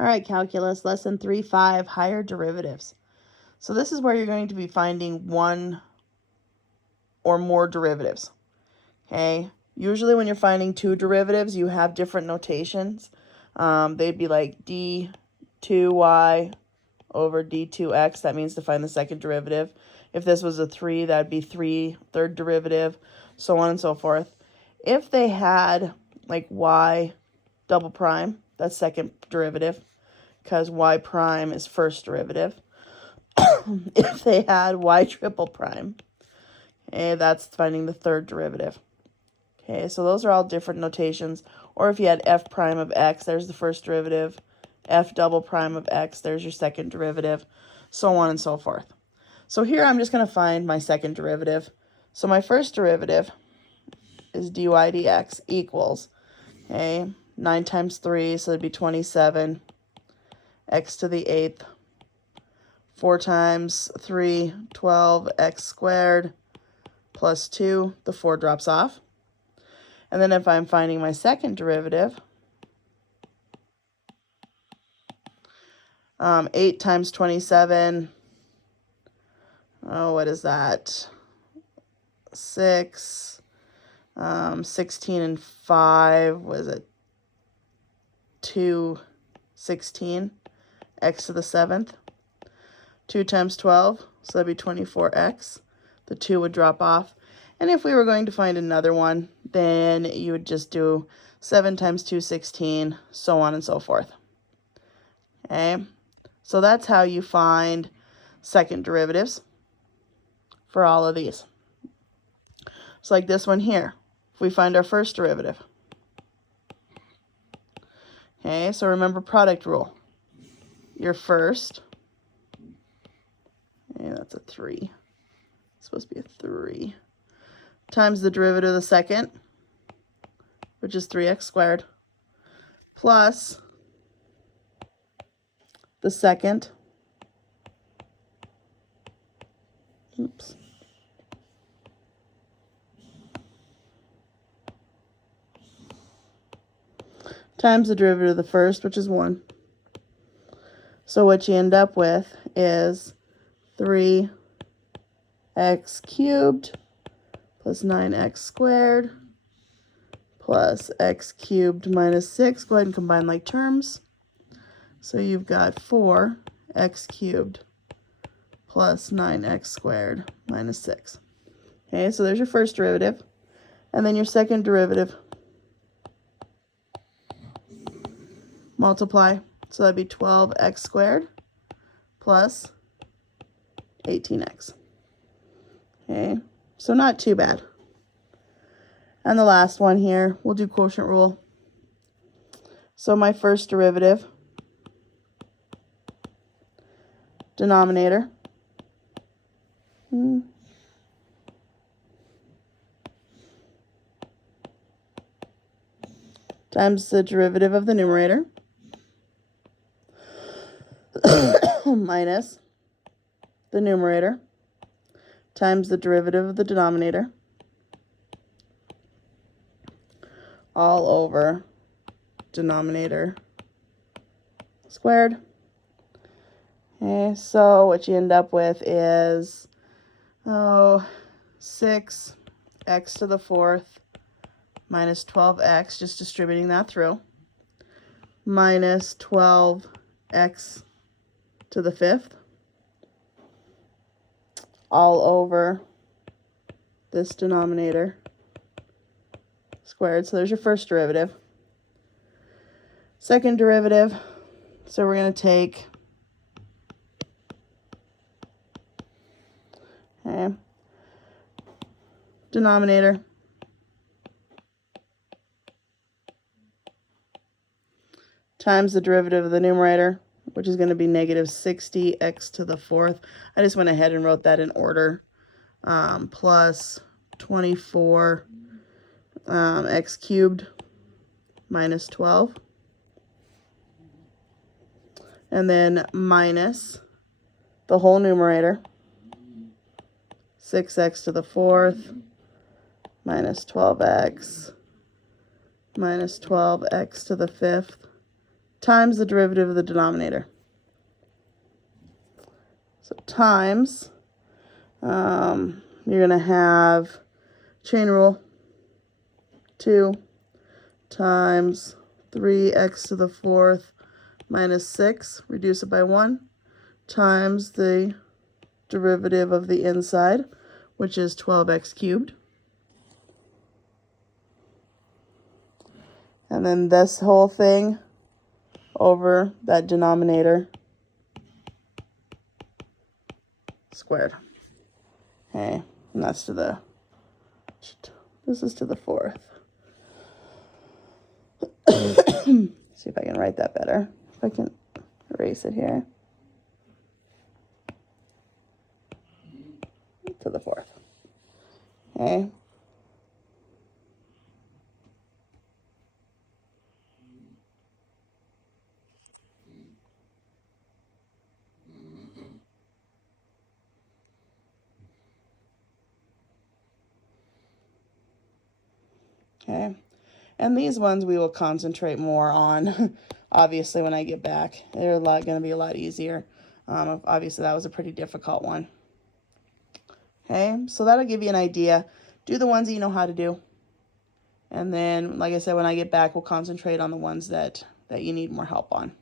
All right, calculus, lesson 3.5, higher derivatives. So this is where you're going to be finding one or more derivatives, okay? Usually when you're finding two derivatives, you have different notations. They'd be like d2y over d2x. That means to find the second derivative. If this was a 3, that'd be 3 third derivative, so on and so forth. If they had like y double prime, that's second derivative, because y prime is first derivative. If they had y triple prime, okay, that's finding the third derivative. Okay, so those are all different notations. Or if you had f prime of x, there's the first derivative. F double prime of x, there's your second derivative, so on and so forth. So here I'm just going to find my second derivative. So my first derivative is dy dx equals, okay, 9 times 3, so it'd be 27, x to the 8th, 4 times 3, 12, x squared, plus 2, the 4 drops off. And then if I'm finding my second derivative, 8 times 27, what is that? 6, 16 and 5, was it 216, x to the 7th. 2 times 12, so that'd be 24x. The 2 would drop off. And if we were going to find another one, then you would just do 7 times 2, 16, so on and so forth. Okay, so that's how you find second derivatives for all of these. So like this one here, if we find our first derivative. Okay, so remember product rule. Your first, okay, that's a 3. It's supposed to be a 3. Times the derivative of the second, which is 3x squared, plus the second, times the derivative of the first, which is 1. So what you end up with is 3x cubed plus 9x squared plus x cubed minus 6. Go ahead and combine like terms. So you've got 4x cubed plus 9x squared minus 6. Okay, so there's your first derivative. And then your second derivative, multiply. So that'd be 12x squared plus 18x. Okay, so not too bad. And the last one here, we'll do quotient rule. So my first derivative, denominator, times the derivative of the numerator, minus the numerator times the derivative of the denominator, all over denominator squared. Okay, so what you end up with is 6x to the 4th minus 12x, just distributing that through, minus 12x to the 5th, all over this denominator squared. So there's your first derivative. Second derivative, so we're going to take, okay, denominator times the derivative of the numerator, which is going to be negative 60x to the 4th. I just went ahead and wrote that in order, plus 24 x cubed minus 12. And then minus the whole numerator, 6x to the 4th minus 12x minus 12x to the 5th times the derivative of the denominator. So times, you're going to have chain rule, 2 times 3x to the 4th minus 6, reduce it by 1, times the derivative of the inside, which is 12x cubed. And then this whole thing over that denominator squared. Okay, and that's to the, this is to the 4th. See if I can write that better. If I can erase it here. To the 4th. Okay. Okay. And these ones we will concentrate more on, obviously, when I get back. They're going to be a lot easier. Obviously, that was a pretty difficult one. Okay, so that'll give you an idea. Do the ones that you know how to do. And then, like I said, when I get back, we'll concentrate on the ones that you need more help on.